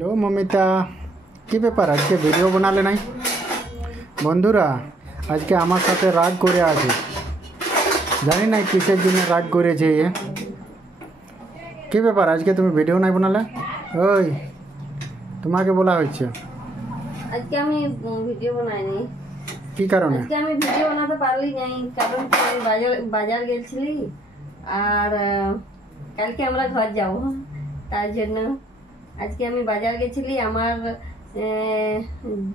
Hello Momita, কি ব্যাপার আজকে ভিডিও বানালে নাই? বন্ধুরা আজকে আমার সাথে রাগ করে আছে, জানি না কিসের জন্য রাগ করেছে। কি ব্যাপার আজকে তুমি ভিডিও নাই বানালে? ওই তোমাকে বলা হয়েছে। আজকে আমি ভিডিও বানাইনি। কি কারণে? আজকে আমি ভিডিও বানাতে পারলি নাই, কারণ আমি বাজার গেছিলি আর কালকে আমরা ঘর যাব, তার জন্য আজকে আমি বাজার গেছিলি। আমার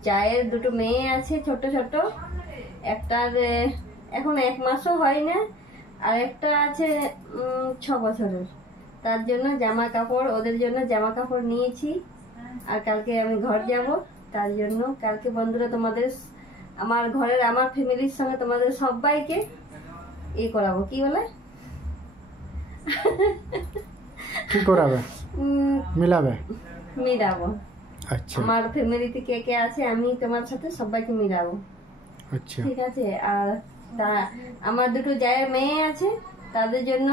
জায়ের দুটো মেয়ে আছে, ছোট ছোট। একটার এখন 1 মাসও হয় না, আর একটা আছে 6 বছরের। তার জন্য জামা কাপড়, ওদের জন্য জামা কাপড় নিয়েছি। আর কালকে আমি ঘর যাব, তার জন্য কালকে বন্ধুরা তোমাদের আমার ঘরের আমার ফ্যামিলির সঙ্গে তোমাদের সবাইকে করাবো। কি বলে কি করাবে? মিলাবে? মিলাবো। আচ্ছা, আমার ফ্যামিলিতে কে কে আছে আমি তোমার সাথে সবাইকে মিলাবো। আচ্ছা ঠিক আছে। আর আমার দুটো জায়ের মেয়ে আছে, তাদের জন্য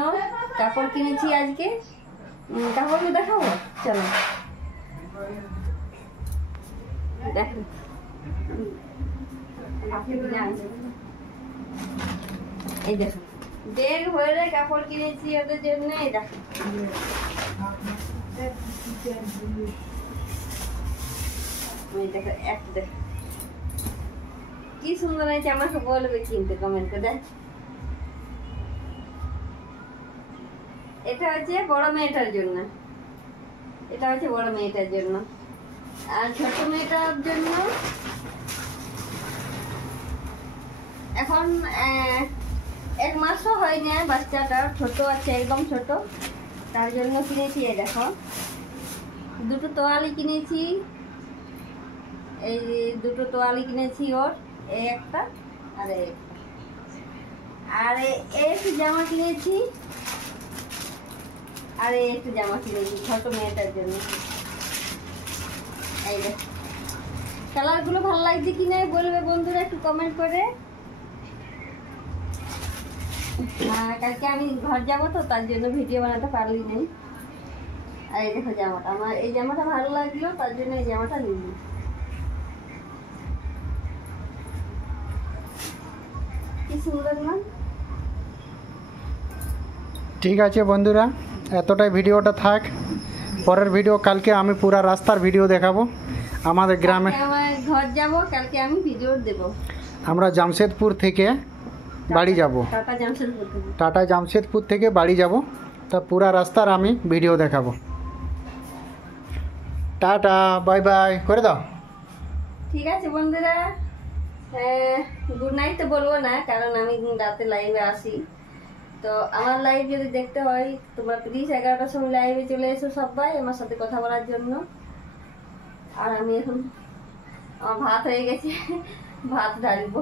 কাপড় কিনেছি আজকে। কাপড়গুলো দেখাবো, চলো দেখো। এই দেখো, ব্যাগ ভরে কাপড় কিনেছি ওদের জন্য। এই দেখো, দেখো কি সুন্দর হয়েছে। আমাকে বলবে কিন্তু কমেন্টে। দেখ, এটা হচ্ছে বড় মেয়েটার জন্য, এটা হচ্ছে বড় মেয়েটার জন্য। আর ছোট মেয়েটার জন্য এখন 1 মাসও হয় না, বাচ্চাটা ছোট আছে, একদম ছোট। তার জন্য কিনেছি, এই দেখো দুটো তোয়ালি কিনেছি। এই দুটো তোয়ালি কিনেছি ওর, এই একটা আর এই একটা। আর একটু জামা কিনেছি, আর একটু জামা কিনেছি ছোট মেয়েটার জন্য। এই দেখ, কালারগুলো ভালো লাগছে কিনা বলবে বন্ধুরা একটু কমেন্ট করে। কালকে আমি ঘর যাবো তো, তার জন্য ভিডিও বানাতে পারলি নাই। আর এই দেখো জামাটা, আমার এই জামাটা ভালো লাগলো, তার জন্য এই জামাটা নিলাম। কি সুন্দর না? ঠিক আছে বন্ধুরা, এতটাই ভিডিওটা থাক। পরের ভিডিও কালকে আমি পুরা রাস্তার ভিডিও দেখাবো আমাদের গ্রামে। আমার ঘর যাব, কালকে আমি ভিডিও দেব। আমরা জামশেদপুর থেকে বাড়ি যাব, টাটা জামশেদপুর থেকে বাড়ি যাব, তা পুরা রাস্তার আমি ভিডিও দেখাবো। টাটা, বাই বাই করে দাও। ঠিক আছে বন্ধুরা, গুড নাইট তো বলবো না, কারণ আমি রাতে লাইভে আসি। তো আমার লাইভ যদি দেখতে হয়, তোমরা প্লিজ 11টার সময় লাইভে চলে এসো সবাই আমার সাথে কথা বলার জন্য। আর আমি এখন আমার ভাত হয়ে গেছে, ভাত ঢালবো।